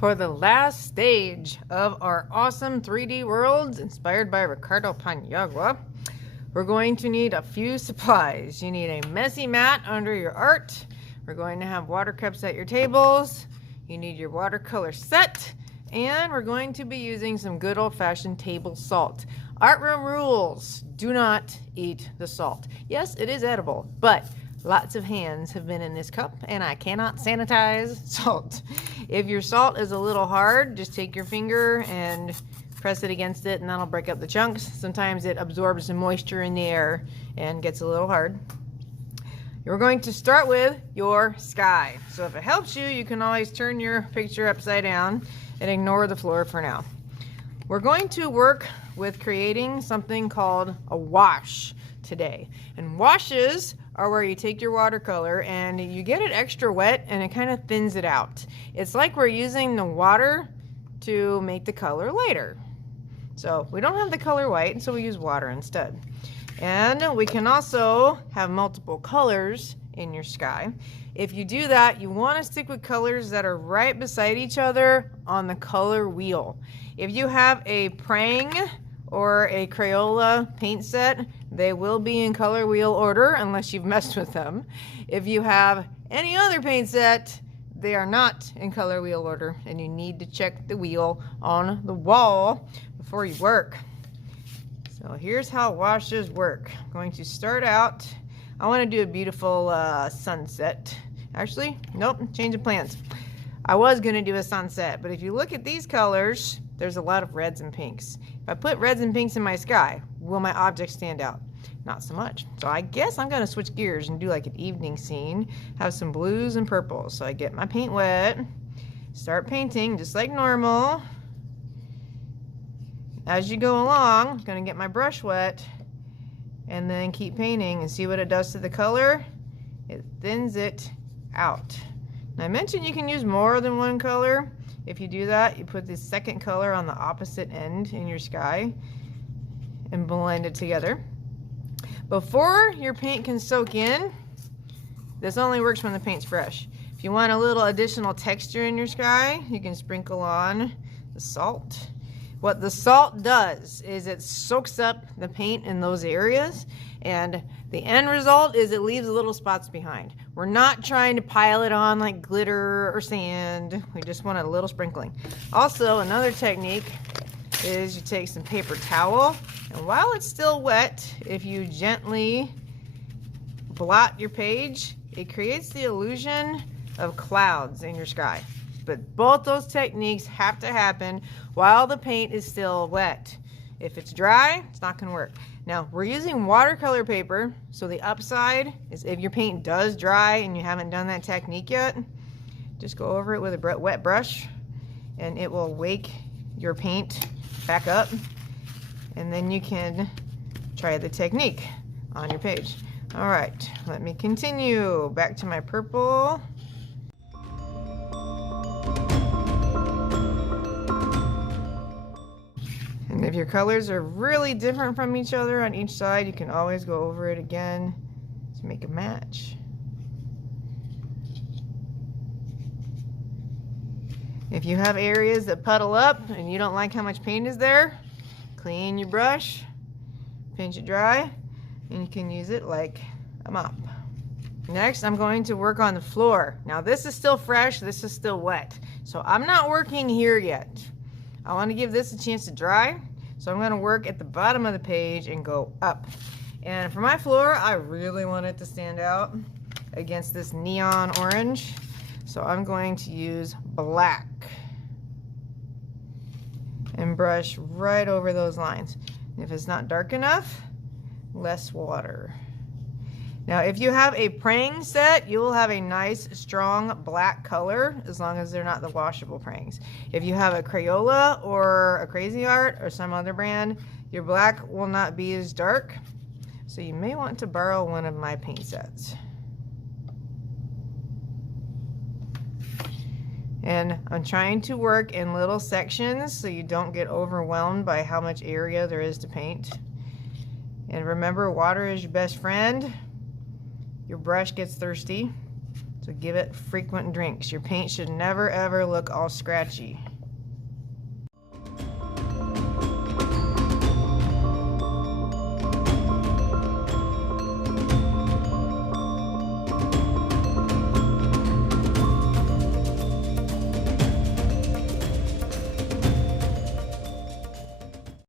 For the last stage of our awesome 3D worlds inspired by Ricardo Paniagua, we're going to need a few supplies. You need a messy mat under your art. We're going to have water cups at your tables. You need your watercolor set. And we're going to be using some good old-fashioned table salt. Art room rules: do not eat the salt. Yes, it is edible, but lots of hands have been in this cup and I cannot sanitize salt. If your salt is a little hard, just take your finger and press it against it and that'll break up the chunks. Sometimes it absorbs the moisture in the air and gets a little hard. You're going to start with your sky. So if it helps you, you can always turn your picture upside down and ignore the floor for now. We're going to work with creating something called a wash today. And washes are where you take your watercolor and you get it extra wet and it kind of thins it out. It's like we're using the water to make the color lighter. So we don't have the color white, so we use water instead. And we can also have multiple colors in your sky. If you do that, you want to stick with colors that are right beside each other on the color wheel. If you have a Prang or a Crayola paint set, they will be in color wheel order unless you've messed with them. If you have any other paint set, they are not in color wheel order and you need to check the wheel on the wall before you work. So here's how washes work. I'm going to start out, I want to do a beautiful sunset. Actually, nope, change of plans. I was going to do a sunset, but if you look at these colors, there's a lot of reds and pinks. If I put reds and pinks in my sky, will my object stand out? Not so much. So I guess I'm going to switch gears and do like an evening scene, have some blues and purples. So I get my paint wet, start painting just like normal. As you go along, I'm going to get my brush wet and then keep painting and see what it does to the color. It thins it out. And I mentioned you can use more than one color. If you do that, you put this second color on the opposite end in your sky and blend it together. Before your paint can soak in, this only works when the paint's fresh. If you want a little additional texture in your sky, you can sprinkle on the salt. What the salt does is it soaks up the paint in those areas, and the end result is it leaves little spots behind. We're not trying to pile it on like glitter or sand. We just want a little sprinkling. Also, another technique is you take some paper towel, and while it's still wet, if you gently blot your page, it creates the illusion of clouds in your sky. But both those techniques have to happen while the paint is still wet. If it's dry, it's not going to work. Now, we're using watercolor paper, so the upside is if your paint does dry and you haven't done that technique yet, just go over it with a wet brush and it will wake your paint back up, and then you can try the technique on your page. All right, let me continue. Back to my purple. And if your colors are really different from each other on each side, you can always go over it again to make a match. If you have areas that puddle up and you don't like how much paint is there, clean your brush, pinch it dry, and you can use it like a mop. Next, I'm going to work on the floor. Now this is still fresh, this is still wet. So I'm not working here yet. I want to give this a chance to dry. So I'm going to work at the bottom of the page and go up. And for my floor, I really want it to stand out against this neon orange. So I'm going to use black and brush right over those lines. And if it's not dark enough, less water. Now, if you have a Prang set, you will have a nice, strong black color, as long as they're not the washable Prangs. If you have a Crayola or a Crazy Art or some other brand, your black will not be as dark. So you may want to borrow one of my paint sets. And I'm trying to work in little sections so you don't get overwhelmed by how much area there is to paint. And remember, water is your best friend. Your brush gets thirsty, so So give it frequent drinks. Your paint should never ever look all scratchy.